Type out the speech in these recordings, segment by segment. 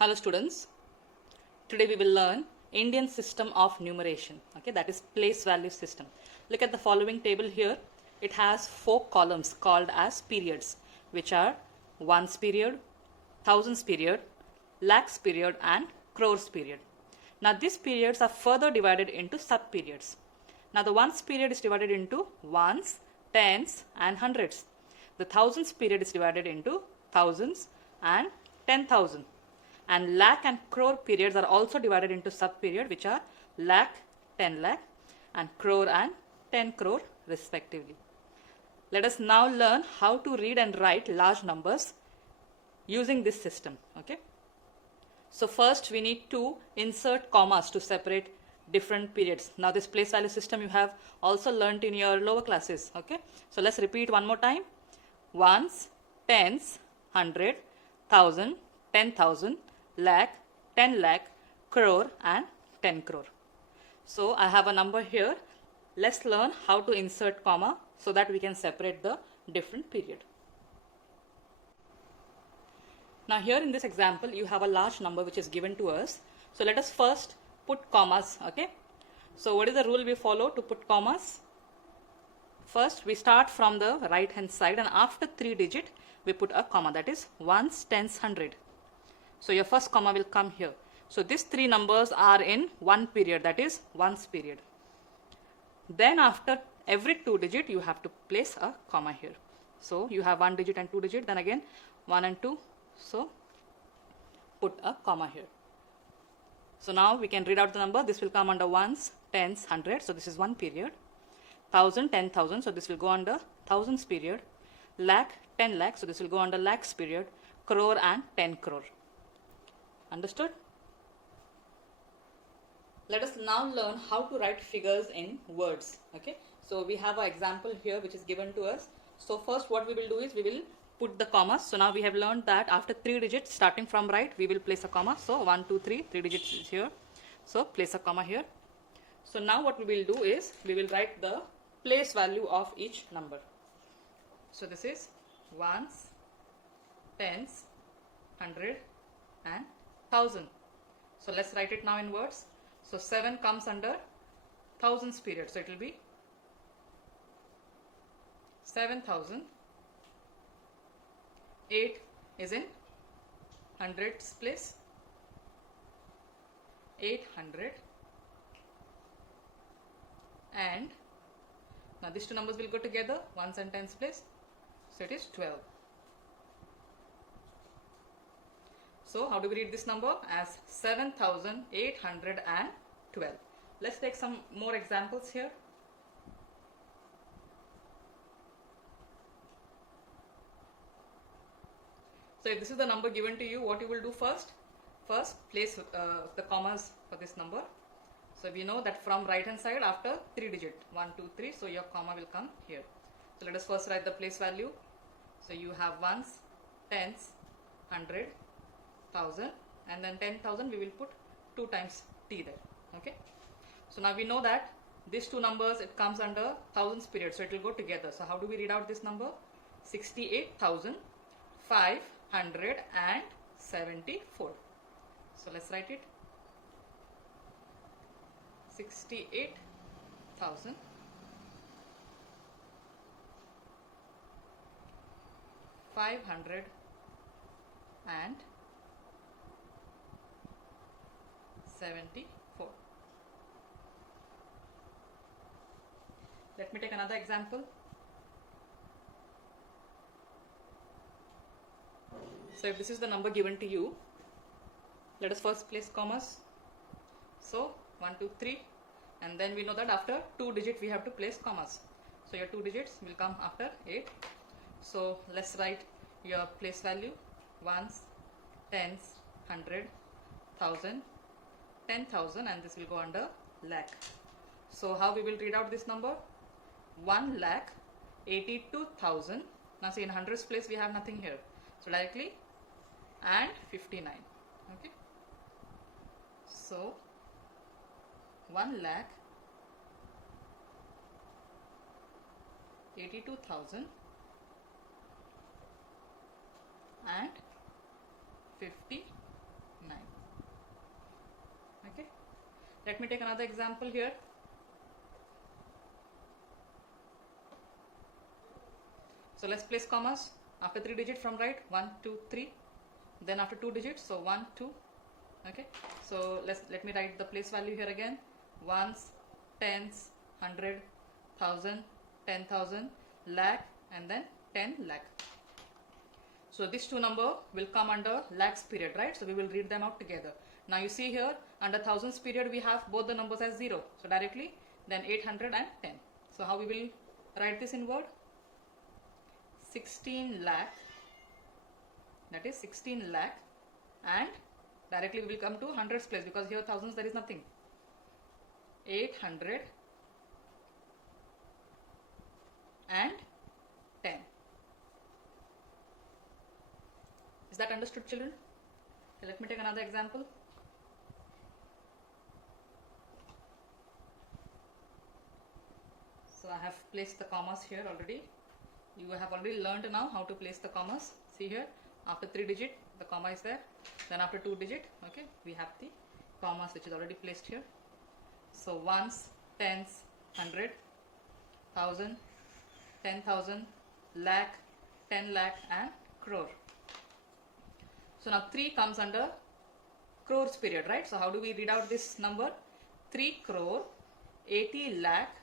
Hello students, today we will learn Indian system of numeration, okay, that is place value system. Look at the following table here. It has 4 columns called as periods, which are ones period, thousands period, lakhs period and crores period. Now these periods are further divided into sub periods. Now the ones period is divided into ones, tens and hundreds. The thousands period is divided into thousands and 10,000. And lakh and crore periods are also divided into sub period, which are lakh, 10 lakh and crore and 10 crore respectively. Let us now learn how to read and write large numbers using this system. Okay. So first we need to insert commas to separate different periods. Now this place value system you have also learnt in your lower classes. Okay. So let's repeat one more time. Ones, tens, 100, 1000, 10,000, lakh, 10 lakh, crore and 10 crore. So I have a number here. Let's learn how to insert comma so that we can separate the different period. Now here in this example you have a large number which is given to us. So let us first put commas. Okay. So what is the rule we follow to put commas? First we start from the right hand side and after 3 digit we put a comma, that is ones, tens, 100. So your first comma will come here. So these 3 numbers are in one period, that is ones period. Then after every 2 digit you have to place a comma here. So you have 1 digit and 2 digit, then again 1 and 2. So put a comma here. So now we can read out the number. This will come under ones, tens, 100. So this is one period. 1000, 10,000. So this will go under thousands period. Lakh, 10 lakh. So this will go under lakhs period. Crore and 10 crore. Understood? Let us now learn how to write figures in words. Okay. So we have an example here which is given to us. So first what we will do is we will put the commas. So now we have learned that after 3 digits starting from right we will place a comma. So 1, 2, 3, 3 digits is here. So place a comma here. So now what we will do is we will write the place value of each number. So this is ones, tens, 100 and 1000. So let's write it now in words. So 7 comes under thousands period. So it will be 7,000. 8 is in hundreds place. 800. And now these two numbers will go together, ones and tens place. So it is 12. So how do we read this number? As 7,812. Let's take some more examples here. So if this is the number given to you, what you will do first? First place the commas for this number. So we know that from right hand side after 3 digit 1, 2, 3. So your comma will come here. So let us first write the place value. So you have ones, tens, 100, 1000 and then 10,000 we will put 2 times t there. Okay. So now we know that these two numbers it comes under thousands period. So it will go together. So how do we read out this number? 68,574. So let's write it. 68,000 574. Let me take another example. So if this is the number given to you, let us first place commas. So 1, 2, 3 and then we know that after 2 digit we have to place commas. So your 2 digits will come after 8. So let's write your place value ones, tens, 100, 1000, 10,000 and this will go under lakh. So how we will read out this number? 1,82,000. Now see in hundreds place we have nothing here. So directly and 59. Okay. So 1,82,000 and 59. Let me take another example here. So let's place commas after 3 digits from right, 1, 2, 3. Then after 2 digits, so 1, 2. Okay. So let me write the place value here again. Ones, tens, 100, 1000, 10,000, lakh, and then 10 lakh. So these two number will come under lakhs period, right? So we will read them out together. Now you see here under thousands period we have both the numbers as 0. So directly then 810. So how we will write this in word? 16 lakh, that is 16 lakh, and directly we will come to hundreds place because here thousands there is nothing. 800 and 10. Is that understood, children? Okay, let me take another example. So I have placed the commas here already. You have already learned now how to place the commas. See here, after 3 digit the comma is there, then after 2 digit, okay, we have the commas which is already placed here. So ones, tens, 100, 1000, 10,000, lakh, 10 lakh, and crore. So now 3 comes under crores period, right? So how do we read out this number? 3 crore 80 lakh.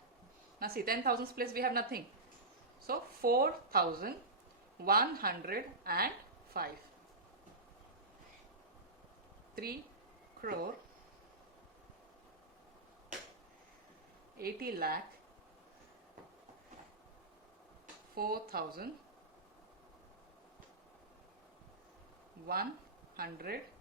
Now see, 10,000's place we have nothing. So 4,105. 3 crore 80 lakh 4,105.